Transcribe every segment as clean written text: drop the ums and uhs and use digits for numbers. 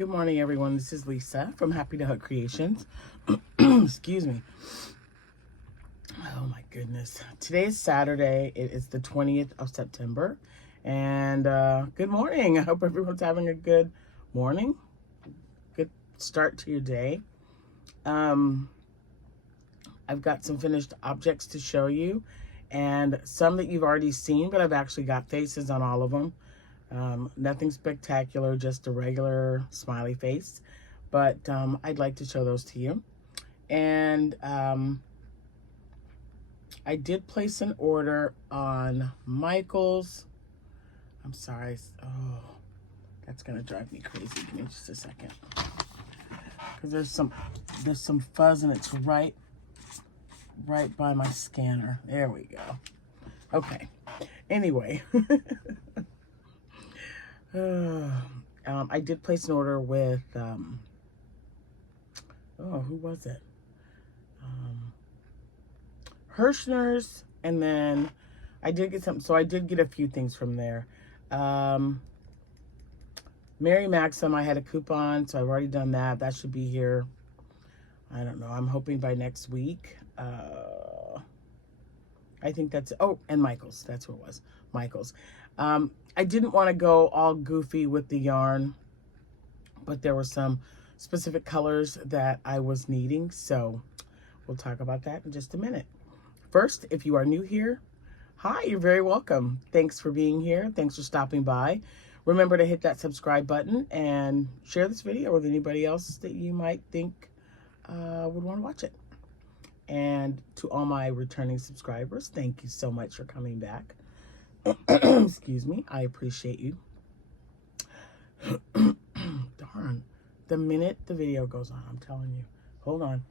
Good morning, everyone. This is Lisa from Happy to Hug Creations. Excuse me. Oh my goodness. Today is Saturday. It is the 20th of September. And good morning. I hope everyone's having a good morning. Good start to your day. I've got some finished objects to show you, and some that you've already seen, but I've actually got faces on all of them. Nothing spectacular, just a regular smiley face, but I'd like to show those to you. And I did place an order on Michael's. I'm sorry. Oh, that's gonna drive me crazy. Give me just a second, because there's some fuzz, and it's right by my scanner. There we go. Okay. Anyway. I did place an order with, who was it? Hirschner's, and then I did get something, so I did get a few things from there. Mary Maxim, I had a coupon, so I've already done that. That should be here, I don't know, I'm hoping by next week. I think that's, and Michael's, that's who it was, Michael's. I didn't want to go all goofy with the yarn, but there were some specific colors that I was needing, so we'll talk about that in just a minute. First, if you are new here, hi, you're very welcome. Thanks for being here. Thanks for stopping by. Remember to hit that subscribe button and share this video with anybody else that you might think would want to watch it. And to all my returning subscribers, thank you so much for coming back. Excuse me, I appreciate you. Darn, the minute the video goes on, I'm telling you. Hold on.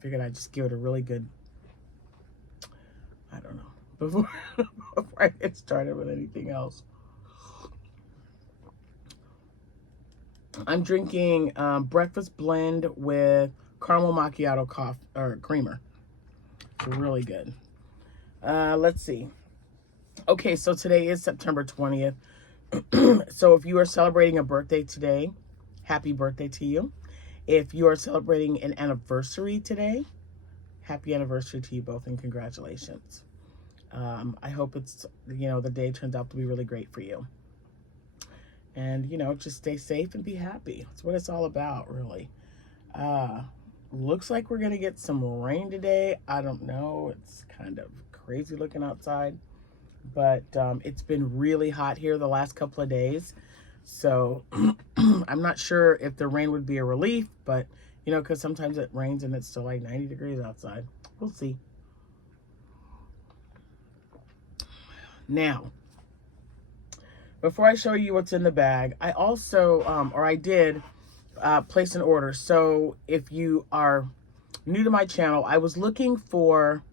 Figured I'd just give it a really good, I don't know, before I get started with anything else. I'm drinking breakfast blend with caramel macchiato coffee or creamer. It's really good. Let's see. Okay, so today is September 20th. So if you are celebrating a birthday today, happy birthday to you. If you are celebrating an anniversary today, happy anniversary to you both, and congratulations. I hope it's, the day turns out to be really great for you. And, just stay safe and be happy. That's what it's all about, really. Looks like we're going to get some rain today. I don't know. It's kind of crazy looking outside, but it's been really hot here the last couple of days. So I'm not sure if the rain would be a relief, but, because sometimes it rains and it's still like 90 degrees outside. We'll see. Now, before I show you what's in the bag, I also, I did place an order. So if you are new to my channel, I was looking for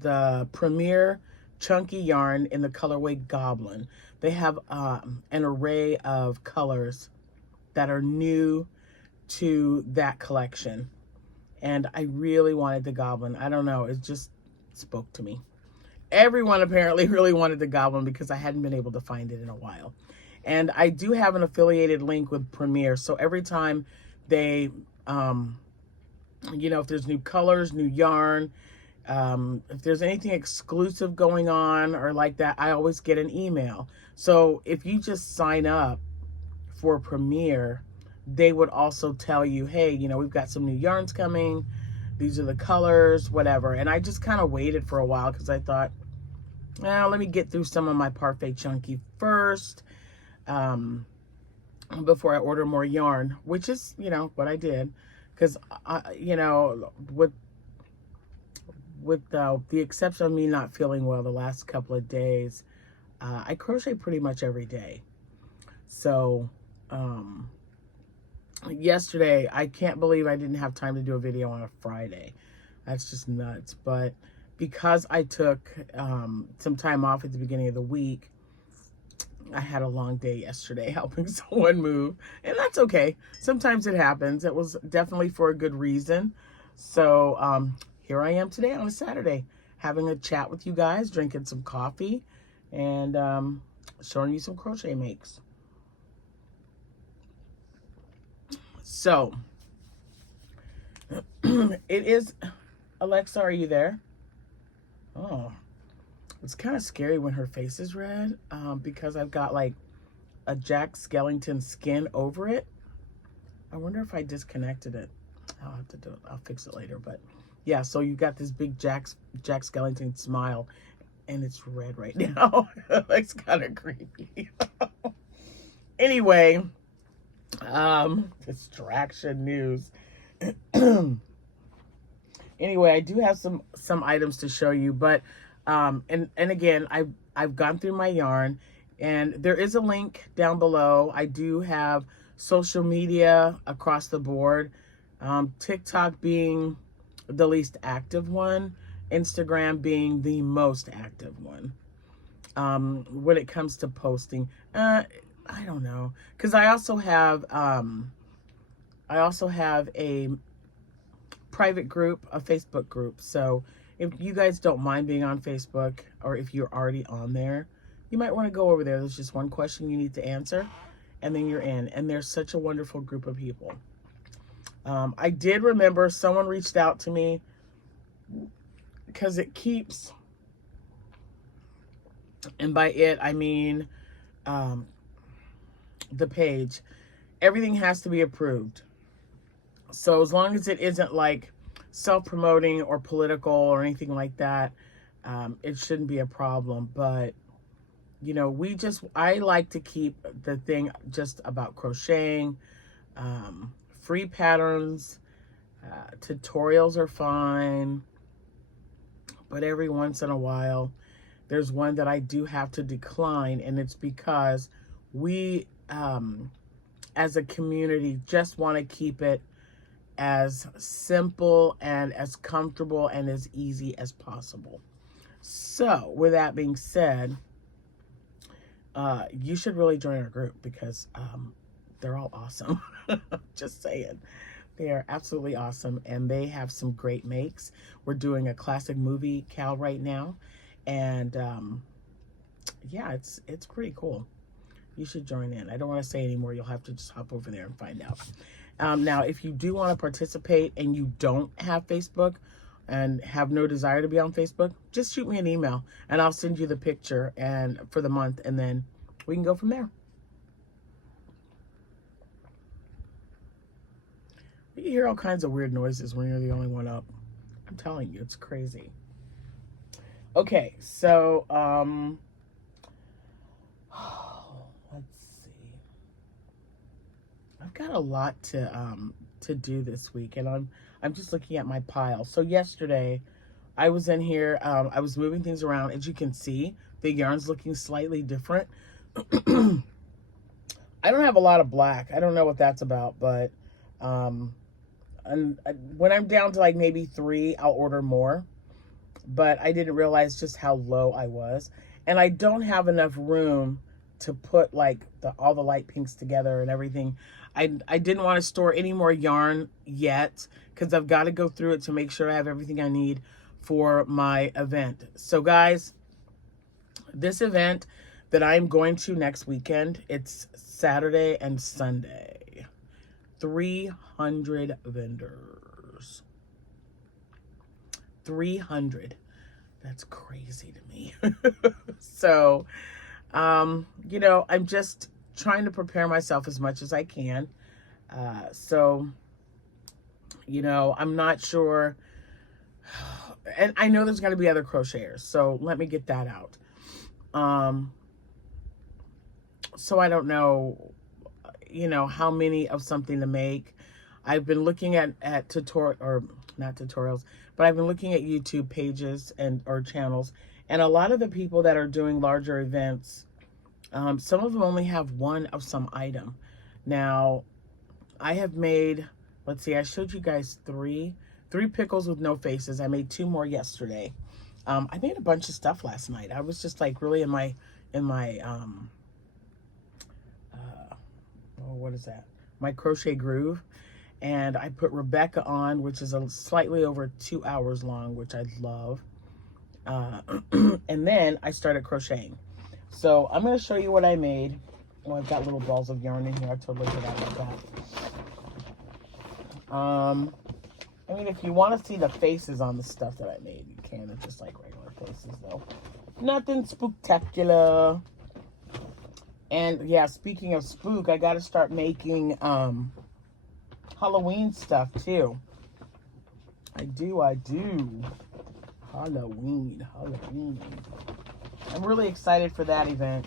the Premier Chunky yarn in the colorway Goblin. They have an array of colors that are new to that collection. And I really wanted the Goblin. I don't know, it just spoke to me. Everyone apparently really wanted the Goblin because I hadn't been able to find it in a while. And I do have an affiliated link with Premier. So every time they, if there's new colors, new yarn, if there's anything exclusive going on or like that, I always get an email. So if you just sign up for Premier, they would also tell you, hey, we've got some new yarns coming. These are the colors, whatever. And I just kind of waited for a while because I thought, well, let me get through some of my Parfait Chunky first before I order more yarn, which is, what I did. Because, with the exception of me not feeling well the last couple of days, I crochet pretty much every day. So, yesterday, I can't believe I didn't have time to do a video on a Friday. That's just nuts. But because I took some time off at the beginning of the week, I had a long day yesterday helping someone move, and that's okay. Sometimes it happens. It was definitely for a good reason. So here I am today on a Saturday, having a chat with you guys, drinking some coffee, and showing you some crochet makes. So, it is, Alexa, are you there? Oh, it's kind of scary when her face is red because I've got like a Jack Skellington skin over it. I wonder if I disconnected it. I'll have to do it. I'll fix it later. But yeah, so you got this big Jack Skellington smile, and it's red right now. It's kind of creepy. Anyway, distraction news. Anyway, I do have some items to show you, but and again, I've gone through my yarn, and there is a link down below. I do have social media across the board. TikTok being the least active one, Instagram being the most active one. When it comes to posting, I don't know, because I also have a private group, a Facebook group. So if you guys don't mind being on Facebook, or if you're already on there, you might want to go over there. There's just one question you need to answer, and then you're in. And there's such a wonderful group of people. I did remember someone reached out to me because it keeps, and by it I mean the page, everything has to be approved. So as long as it isn't like self-promoting or political or anything like that, it shouldn't be a problem. But you know, I like to keep the thing just about crocheting. Free patterns, tutorials are fine, but every once in a while there's one that I do have to decline, and it's because we as a community just want to keep it as simple and as comfortable and as easy as possible. So with that being said, you should really join our group because they're all awesome. Just saying. They are absolutely awesome, and they have some great makes. We're doing a classic movie cal right now, and yeah, it's pretty cool. You should join in. I don't want to say anymore. You'll have to just hop over there and find out. Now, if you do want to participate and you don't have Facebook and have no desire to be on Facebook, just shoot me an email, and I'll send you the picture and for the month, and then we can go from there. You hear all kinds of weird noises when you're the only one up. I'm telling you, it's crazy. Okay, so let's see. I've got a lot to do this week, and I'm just looking at my pile. So yesterday, I was in here. I was moving things around. As you can see, the yarn's looking slightly different. I don't have a lot of black. I don't know what that's about, but and when I'm down to like maybe 3, I'll order more. But I didn't realize just how low I was, and I don't have enough room to put like all the light pinks together and everything. I didn't want to store any more yarn yet because I've got to go through it to make sure I have everything I need for my event. So guys, this event that I'm going to next weekend, it's Saturday and Sunday. 300 vendors. 300. That's crazy to me. So, you know, I'm just trying to prepare myself as much as I can. So, you know, I'm not sure. And I know there's going to be other crocheters, so let me get that out. So I don't know, you know, how many of something to make. I've been looking at not tutorials, but I've been looking at YouTube pages or channels, and a lot of the people that are doing larger events, some of them only have one of some item. Now, I have made, let's see, I showed you guys three pickles with no faces. I made 2 more yesterday. I made a bunch of stuff last night. I was just like really in my what is that? My crochet groove. And I put Rebecca on, which is a slightly over 2 hours long, which I love. And then I started crocheting. So I'm going to show you what I made. Oh, I've got little balls of yarn in here. I totally forgot about that. I mean, if you want to see the faces on the stuff that I made, you can. It's just like regular faces, though. Nothing spectacular. And yeah, speaking of spook, I got to start making Halloween stuff too. I do. Halloween. I'm really excited for that event.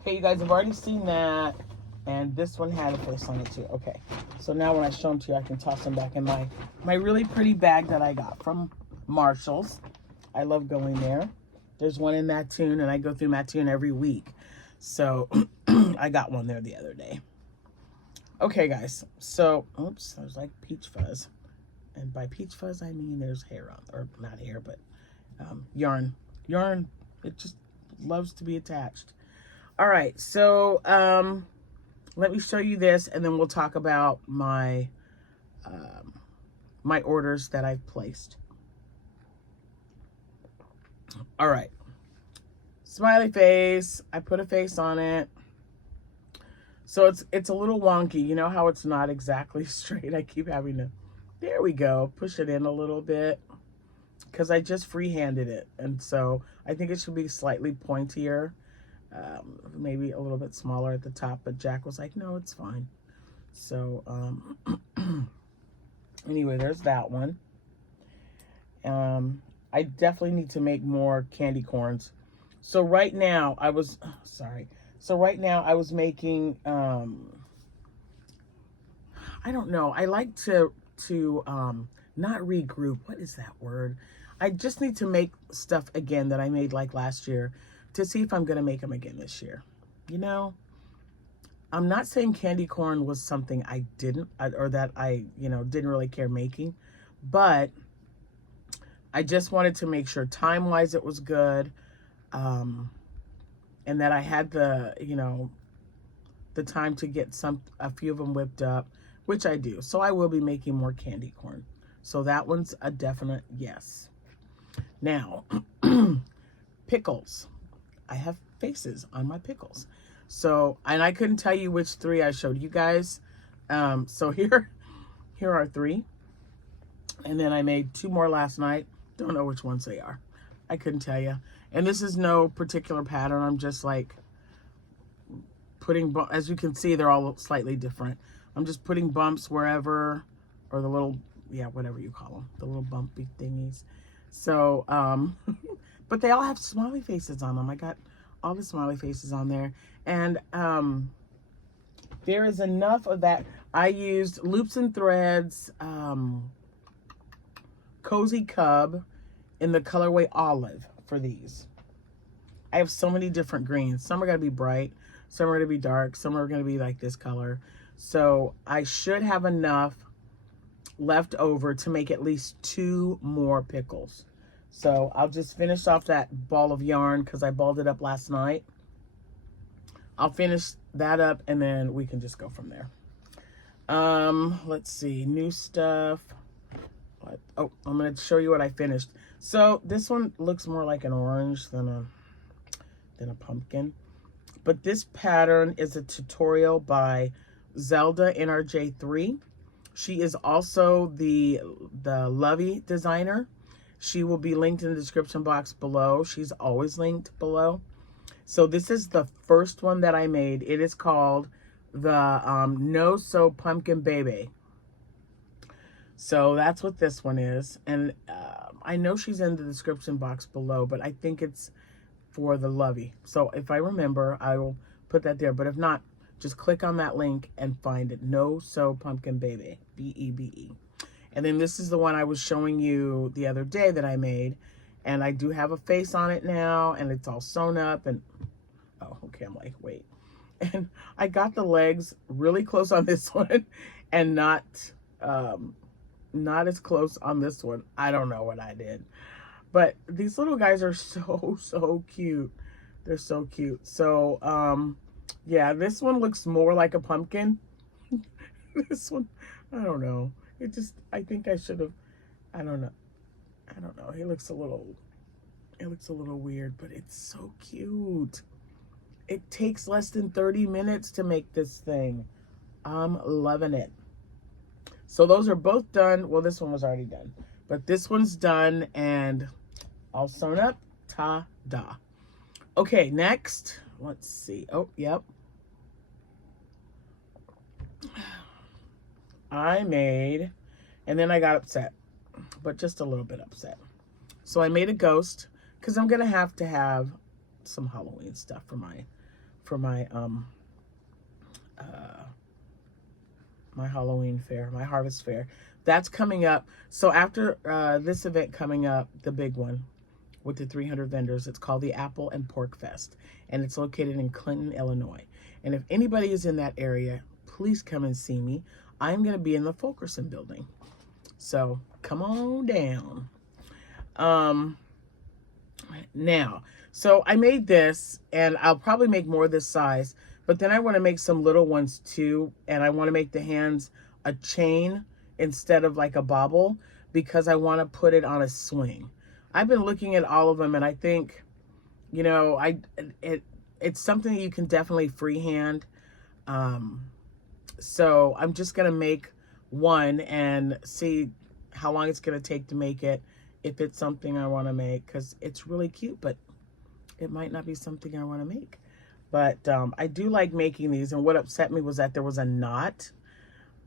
Okay, you guys have already seen that. And this one had a face on it too. Okay, so now when I show them to you, I can toss them back in my really pretty bag that I got from Marshall's. I love going there. There's one in Mattoon, and I go through Mattoon every week. So I got one there the other day. Okay, guys. So, oops, there's like peach fuzz. And by peach fuzz, I mean there's hair on, or not hair, but yarn. Yarn, it just loves to be attached. All right, so let me show you this, and then we'll talk about my my orders that I've placed. All right. Smiley face. I put a face on it. So it's a little wonky. You know how it's not exactly straight? I keep having to, there we go, push it in a little bit because I just freehanded it. And so I think it should be slightly pointier, maybe a little bit smaller at the top. But Jack was like, no, it's fine. So anyway, there's that one. I definitely need to make more candy corns. So right now I was, So right now I was making, I don't know. I like to not regroup. What is that word? I just need to make stuff again that I made like last year to see if I'm going to make them again this year. You know, I'm not saying candy corn was something I didn't, or that I, didn't really care making, but I just wanted to make sure time-wise it was good. And that I had the, the time to get a few of them whipped up, which I do. So I will be making more candy corn. So that one's a definite yes. Now, pickles. I have faces on my pickles. So, and I couldn't tell you which 3 I showed you guys. So here are 3. And then I made 2 more last night. Don't know which ones they are. I couldn't tell you. And this is no particular pattern. I'm just like putting, as you can see, they're all slightly different. I'm just putting bumps wherever, or the little, whatever you call them, the little bumpy thingies. So, but they all have smiley faces on them. I got all the smiley faces on there. And there is enough of that. I used Loops and Threads Cozy Cub in the colorway Olive for these. I have so many different greens. Some are going to be bright, some are going to be dark, some are going to be like this color. So I should have enough left over to make at least 2 more pickles. So I'll just finish off that ball of yarn because I balled it up last night. I'll finish that up and then we can just go from there. Let's see, new stuff. Oh, I'm going to show you what I finished. So this one looks more like an orange than a pumpkin. But this pattern is a tutorial by Zelda NRJ3. She is also the Lovey designer. She will be linked in the description box below. She's always linked below. So this is the first one that I made. It is called the No So Pumpkin Baby. So that's what this one is. And I know she's in the description box below, but I think it's for the Lovey. So if I remember, I will put that there. But if not, just click on that link and find it. No So Pumpkin Baby. B-E-B-E. And then this is the one I was showing you the other day that I made. And I do have a face on it now. And it's all sewn up. And, oh, okay. I'm like, wait. And I got the legs really close on this one. And not as close on this one. I don't know what I did. But these little guys are so cute. They're so cute. So, yeah, this one looks more like a pumpkin. This one, I don't know. It just, I think I should have, I don't know. He looks a little, It looks a little weird, but it's so cute. It takes less than 30 minutes to make this thing. I'm loving it. So those are both done. Well, this one was already done, but this one's done and all sewn up. Ta-da. Okay, next, let's see. Oh, yep. I made, and then I got upset, but just a little bit upset. So I made a ghost because I'm gonna have to have some Halloween stuff for my my Halloween fair, my harvest fair. That's coming up. So after this event coming up, the big one with the 300 vendors, it's called the Apple and Pork Fest, and it's located in Clinton, Illinois. And if anybody is in that area, please come and see me. I'm gonna be in the Fulkerson building. So come on down. Now, so I made this, and I'll probably make more this size, but then I want to make some little ones too, and I want to make the hands a chain instead of like a bobble because I want to put it on a swing. I've been looking at all of them, and I think, you know, it's something you can definitely freehand. So I'm just going to make one and see how long it's going to take to make it, if it's something I want to make, because it's really cute, but it might not be something I want to make. But I do like making these, and what upset me was that there was a knot.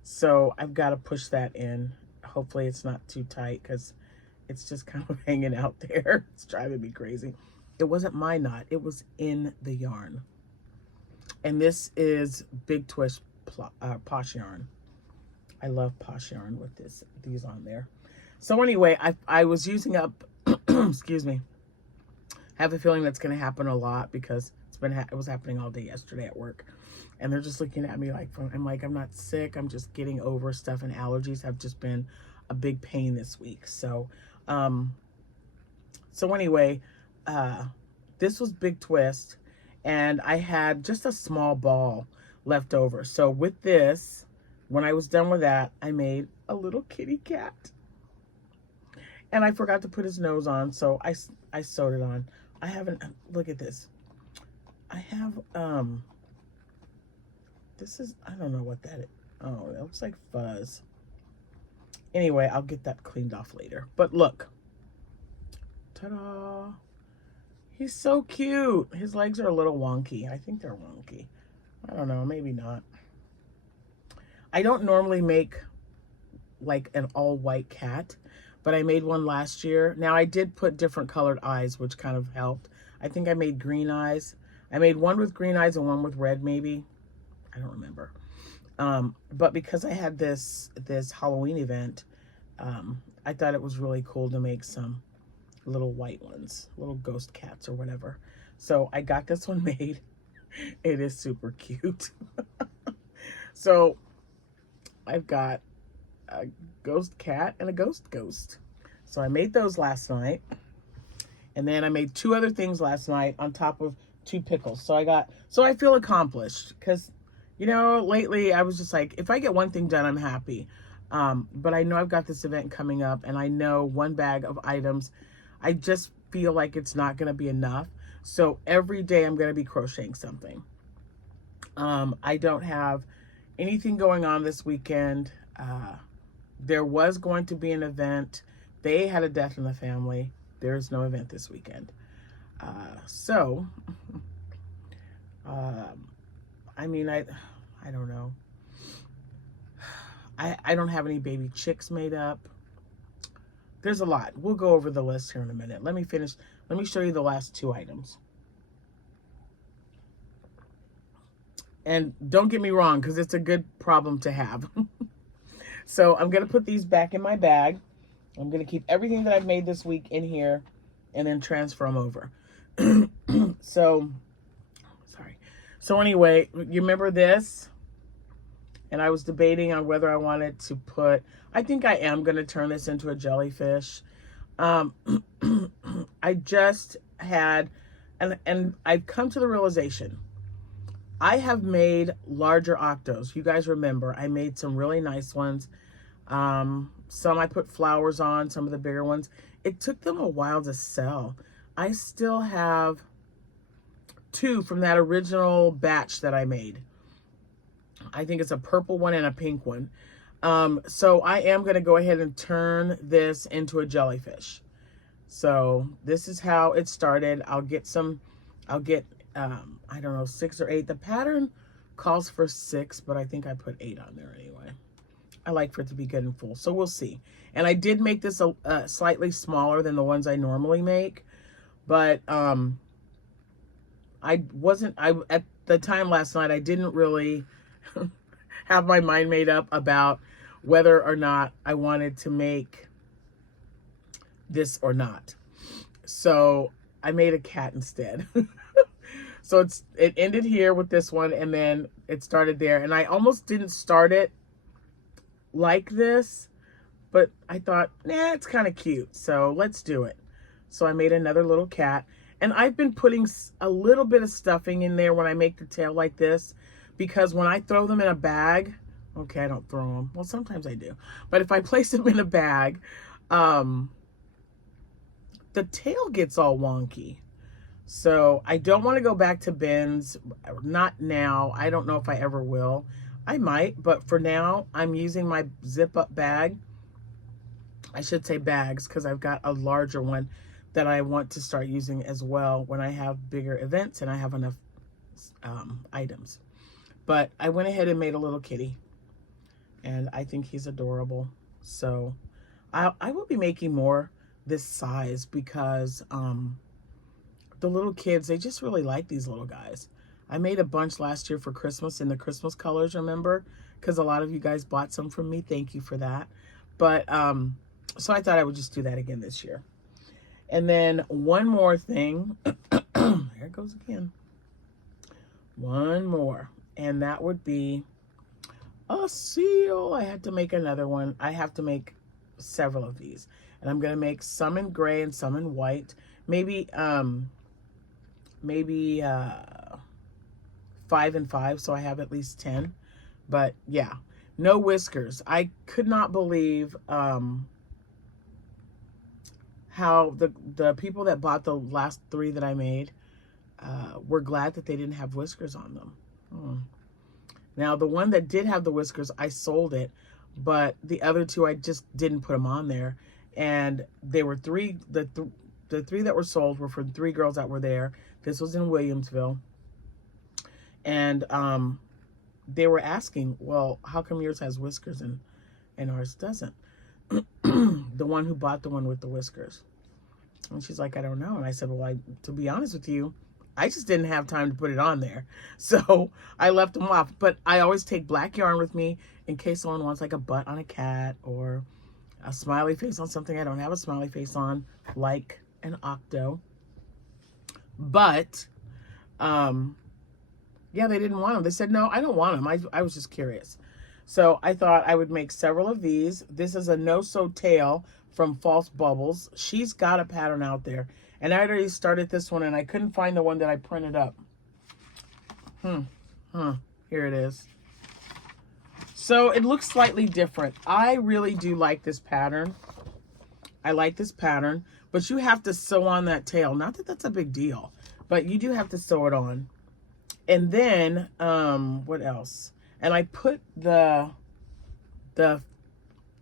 So I've got to push that in. Hopefully it's not too tight because it's just kind of hanging out there. It's driving me crazy. It wasn't my knot. It was in the yarn. And this is Big Twist Posh yarn. I love Posh yarn with these on there. So anyway, I was using up, excuse me. I have a feeling that's going to happen a lot because it was happening all day yesterday at work. And they're just looking at me like, I'm not sick. I'm just getting over stuff, and allergies have just been a big pain this week. So, anyway, this was Big Twist, and I had just a small ball left over. So with this, when I was done with that, I made a little kitty cat. And I forgot to put his nose on, so I sewed it on. I haven't, look at this. I have, this is, I don't know what that is. Oh, it looks like fuzz. Anyway, I'll get that cleaned off later. But look. Ta-da. He's so cute. His legs are a little wonky. I think they're wonky. I don't know, maybe not. I don't normally make like an all white cat, but I made one last year. Now I did put different colored eyes, which kind of helped. I think I made green eyes. I made one with green eyes and one with red, maybe. I don't remember. But because I had this Halloween event, I thought it was really cool to make some little white ones, little ghost cats or whatever. So I got this one made. It is super cute. So I've got a ghost cat and a ghost. So I made those last night. And then I made 2 other things last night on top of 2 pickles. So I feel accomplished because, you know, lately I was just like, if I get one thing done, I'm happy. But I know I've got this event coming up, and I know one bag of items, I just feel like it's not going to be enough. So every day I'm going to be crocheting something. I don't have anything going on this weekend. There was going to be an event. They had a death in the family. There's no event this weekend. I mean, I don't know. I don't have any baby chicks made up. There's a lot. We'll go over the list here in a minute. Let me finish. Let me show you the last 2 items. And don't get me wrong, because it's a good problem to have. So I'm going to put these back in my bag. I'm going to keep everything that I've made this week in here and then transfer them over. So anyway, you remember this? And I was debating on whether I wanted to put, I think I am going to turn this into a jellyfish. I just had, and I've come to the realization, I have made larger octos. You guys remember, I made some really nice ones. Some I put flowers on, some of the bigger ones. It took them a while to sell. I still have 2 from that original batch that I made. I think it's a purple one and a pink one. So I am going to go ahead and turn this into a jellyfish. So this is how it started. I'll get, I don't know, 6 or 8. The pattern calls for 6, but I think I put 8 on there anyway. I like for it to be good and full, so we'll see. And I did make this slightly smaller than the ones I normally make, but at the time last night, I didn't really have my mind made up about whether or not I wanted to make this or not. So I made a cat instead. So it ended here with this one, and then it started there. And I almost didn't start it like this, but I thought, nah, it's kind of cute, so let's do it. So I made another little cat, and I've been putting a little bit of stuffing in there when I make the tail like this, because when I throw them in a bag, okay, I don't throw them, well, sometimes I do, but if I place them in a bag, the tail gets all wonky. So I don't want to go back to bins, not now. I don't know if I ever will. I might, but for now, I'm using my zip-up bag. I should say bags, because I've got a larger one that I want to start using as well when I have bigger events and I have enough items. But I went ahead and made a little kitty, and I think he's adorable. So I will be making more this size, because the little kids, they just really like these little guys. I made a bunch last year for Christmas in the Christmas colors, remember? Because a lot of you guys bought some from me. Thank you for that. But so I thought I would just do that again this year. And then one more thing. There it goes again. One more. And that would be a seal. I had to make another one. I have to make several of these. And I'm going to make some in gray and some in white. Maybe 5 and 5, so I have at least 10. But yeah, no whiskers. I could not believe how the people that bought the last 3 that I made were glad that they didn't have whiskers on them. Now the one that did have the whiskers, I sold it, but the other 2 I just didn't put them on there. And they were 3, the 3 that were sold were for 3 girls that were there. This was in Williamsville. And they were asking, well, how come yours has whiskers and ours doesn't? The one who bought the one with the whiskers. And she's like, I don't know. And I said, well, to be honest with you, I just didn't have time to put it on there. So I left them off. But I always take black yarn with me in case someone wants like a butt on a cat or a smiley face on something I don't have a smiley face on, like an octo. But yeah, they didn't want them. They said, no, I don't want them. I was just curious. So I thought I would make several of these. This is a no-sew tail from False Bubbles. She's got a pattern out there. And I already started this one, and I couldn't find the one that I printed up. Here it is. So it looks slightly different. I really do like this pattern. I like this pattern. But you have to sew on that tail. Not that that's a big deal. But you do have to sew it on. And then, what else? And I put the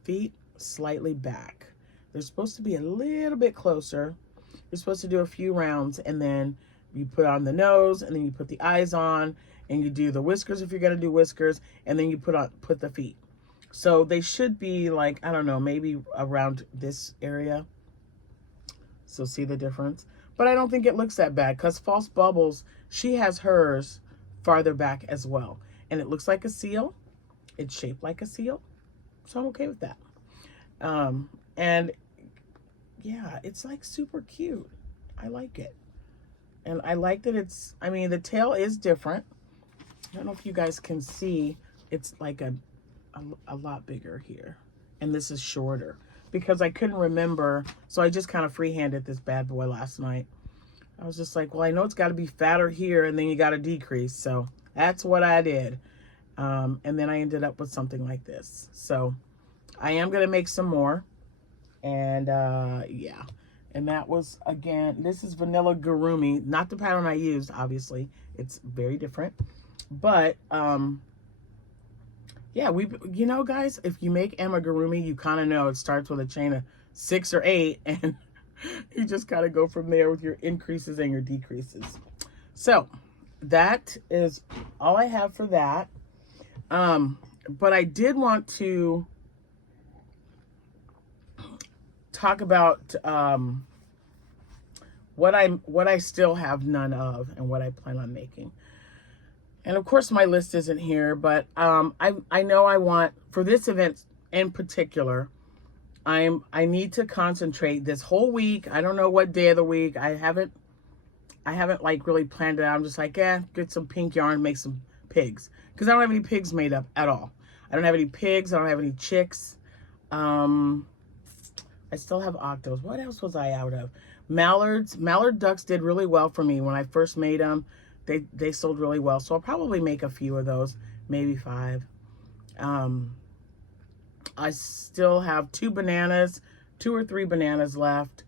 feet slightly back. They're supposed to be a little bit closer. You're supposed to do a few rounds, and then you put on the nose, and then you put the eyes on, and you do the whiskers if you're gonna do whiskers, and then you put the feet. So they should be like, I don't know, maybe around this area. So see the difference? But I don't think it looks that bad, because False Bubbles, she has hers farther back as well. And it looks like a seal. It's shaped like a seal. So I'm okay with that. And yeah, it's like super cute. I like it. And I like that it's, I mean, the tail is different. I don't know if you guys can see, it's like a lot bigger here. And this is shorter because I couldn't remember. So I just kind of freehanded this bad boy last night. I was just like, well, I know it's got to be fatter here, and then you got to decrease. So that's what I did. And then I ended up with something like this. So I am going to make some more. And yeah. And that was, again, this is Vanilla Gurumi. Not the pattern I used, obviously. It's very different. But, yeah, you know, guys, if you make amigurumi, you kind of know it starts with a chain of 6 or 8, and you just kind of go from there with your increases and your decreases. So that is all I have for that. But I did want to talk about what I still have none of and what I plan on making. And of course my list isn't here, but I know I want, for this event in particular, I need to concentrate this whole week. I don't know what day of the week. I haven't like really planned it out. I'm just like, get some pink yarn, make some pigs. Because I don't have any pigs made up at all. I don't have any pigs. I don't have any chicks. I still have octos. What else was I out of? Mallards. Mallard ducks did really well for me when I first made them. They sold really well. So I'll probably make a few of those, maybe 5. I still have 2 or 3 bananas left.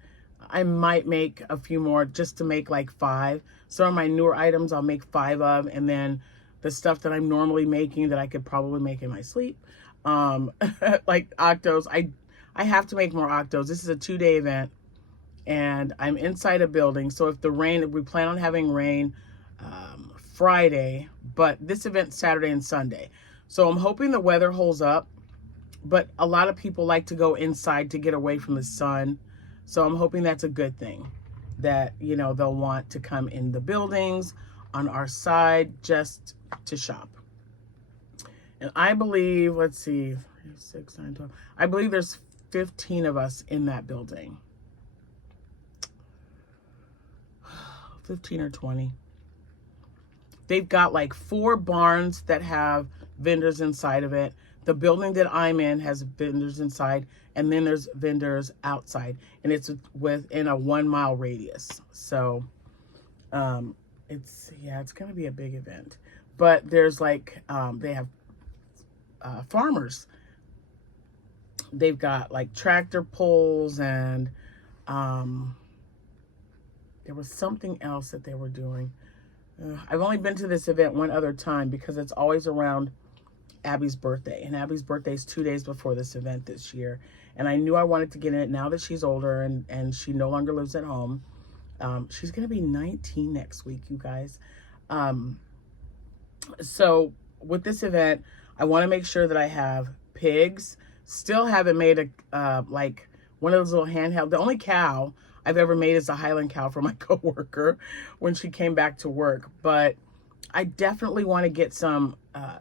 I might make a few more just to make like 5. Some of my newer items I'll make 5 of, and then the stuff that I'm normally making that I could probably make in my sleep, like octos. I have to make more octos. This is a 2-day event, and I'm inside a building. So if we plan on having rain Friday, but this event's Saturday and Sunday. So I'm hoping the weather holds up, but a lot of people like to go inside to get away from the sun. So I'm hoping that's a good thing, that, you know, they'll want to come in the buildings on our side just to shop. And I believe, let's see, 3, 6, 9, 12. I believe there's 15 of us in that building. 15 or 20. They've got like 4 barns that have vendors inside of it. The building that I'm in has vendors inside, and then there's vendors outside, and it's within a 1-mile radius. So it's going to be a big event. But there's like, they have farmers. They've got like tractor pulls, and there was something else that they were doing. I've only been to this event one other time because it's always around Abby's birthday, and Abby's birthday is 2 days before this event this year, and I knew I wanted to get in it now that she's older and she no longer lives at home. She's gonna be 19 next week, you guys. So with this event, I want to make sure that I have pigs. Still haven't made a like one of those little handheld. The only cow I've ever made is a Highland cow for my coworker when she came back to work, but I definitely want to get some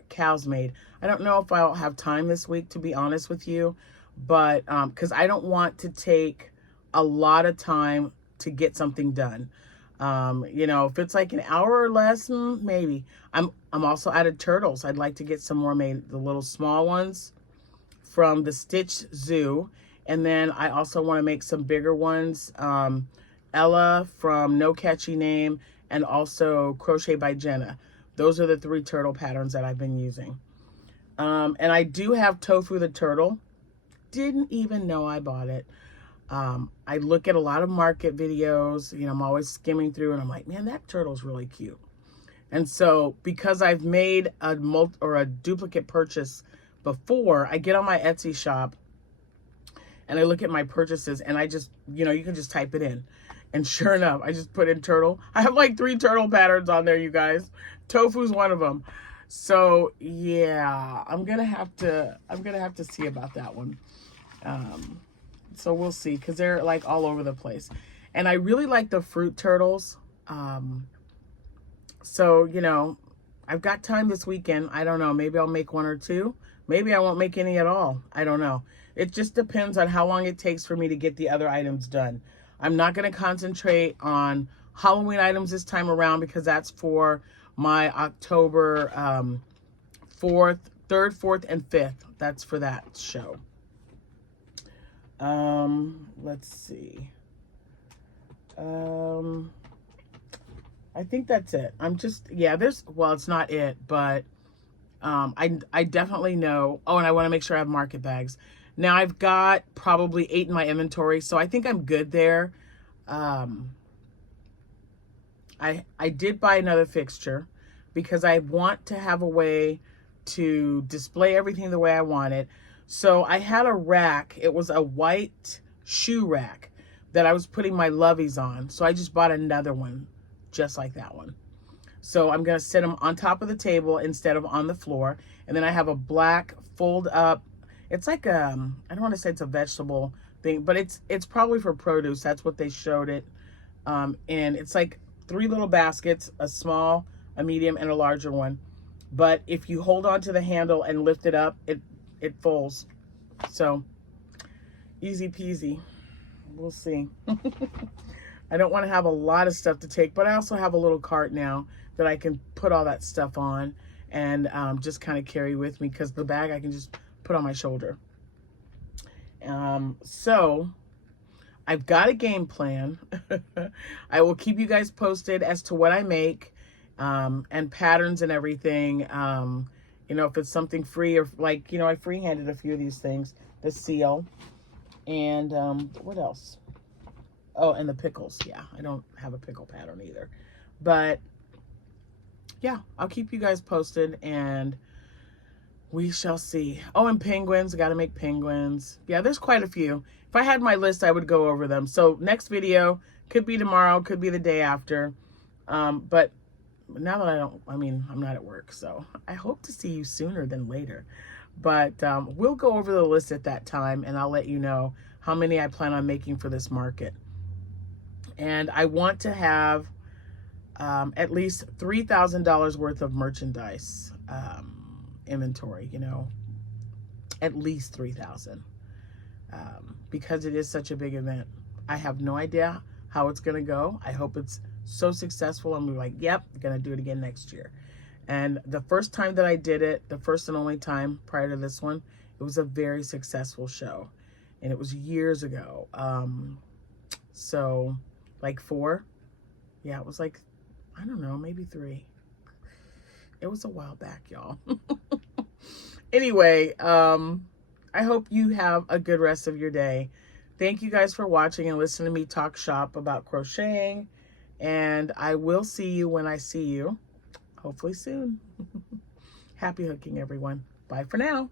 cows made. I don't know if I'll have time this week, to be honest with you, but because I don't want to take a lot of time to get something done. You know, if it's like an hour or less, maybe. I'm also out of turtles. I'd like to get some more made, the little small ones from the Stitch Zoo. And then I also want to make some bigger ones. Ella from No Catchy Name, and also Crochet by Jenna. Those are the 3 turtle patterns that I've been using. And I do have Tofu the turtle. Didn't even know I bought it. I look at a lot of market videos. You know, I'm always skimming through, and I'm like, man, that turtle's really cute. And so because I've made a duplicate purchase before, I get on my Etsy shop and I look at my purchases, and I just, you know, you can just type it in. And sure enough, I just put in turtle. I have like 3 turtle patterns on there, you guys. Tofu's one of them. So yeah, I'm gonna have to see about that one. So we'll see, because they're like all over the place. And I really like the fruit turtles. So, you know, I've got time this weekend. I don't know, maybe I'll make 1 or 2. Maybe I won't make any at all. I don't know. It just depends on how long it takes for me to get the other items done. I'm not going to concentrate on Halloween items this time around, because that's for my October 3rd, 4th, and 5th. That's for that show. Let's see. I think that's it. I'm just, yeah, well, it's not it, but I definitely know. Oh, and I want to make sure I have market bags. Now I've got probably 8 in my inventory, so I think I'm good there. I did buy another fixture because I want to have a way to display everything the way I want it. So I had a rack. It was a white shoe rack that I was putting my loveys on. So I just bought another one just like that one. So I'm going to set them on top of the table instead of on the floor. And then I have a black fold up. It's like I don't want to say it's a vegetable thing, but it's probably for produce. That's what they showed it. And it's like 3 little baskets, a small, a medium, and a larger one. But if you hold on to the handle and lift it up, it folds. So easy peasy. We'll see. I don't want to have a lot of stuff to take, but I also have a little cart now that I can put all that stuff on and just kind of carry with me, because the bag I can just put on my shoulder. So I've got a game plan. I will keep you guys posted as to what I make, and patterns and everything. You know, if it's something free, or like, you know, I free-handed a few of these things, the seal, and what else? Oh, and the pickles. Yeah, I don't have a pickle pattern either, but yeah, I'll keep you guys posted, and we shall see. Oh, and penguins. I got to make penguins. Yeah, there's quite a few. If I had my list, I would go over them. So next video could be tomorrow, could be the day after. But now that I'm not at work, so I hope to see you sooner than later. But we'll go over the list at that time, and I'll let you know how many I plan on making for this market. And I want to have at least $3,000 worth of merchandise inventory, you know, at least 3,000, because it is such a big event. I have no idea how it's going to go. I hope it's so successful. I'm like, yep, going to do it again next year. And the first time that I did it, the first and only time prior to this one, it was a very successful show, and it was years ago. So like 4, yeah, it was like, I don't know, maybe 3. It was a while back, y'all. Anyway, I hope you have a good rest of your day. Thank you guys for watching and listening to me talk shop about crocheting. And I will see you when I see you. Hopefully soon. Happy hooking, everyone. Bye for now.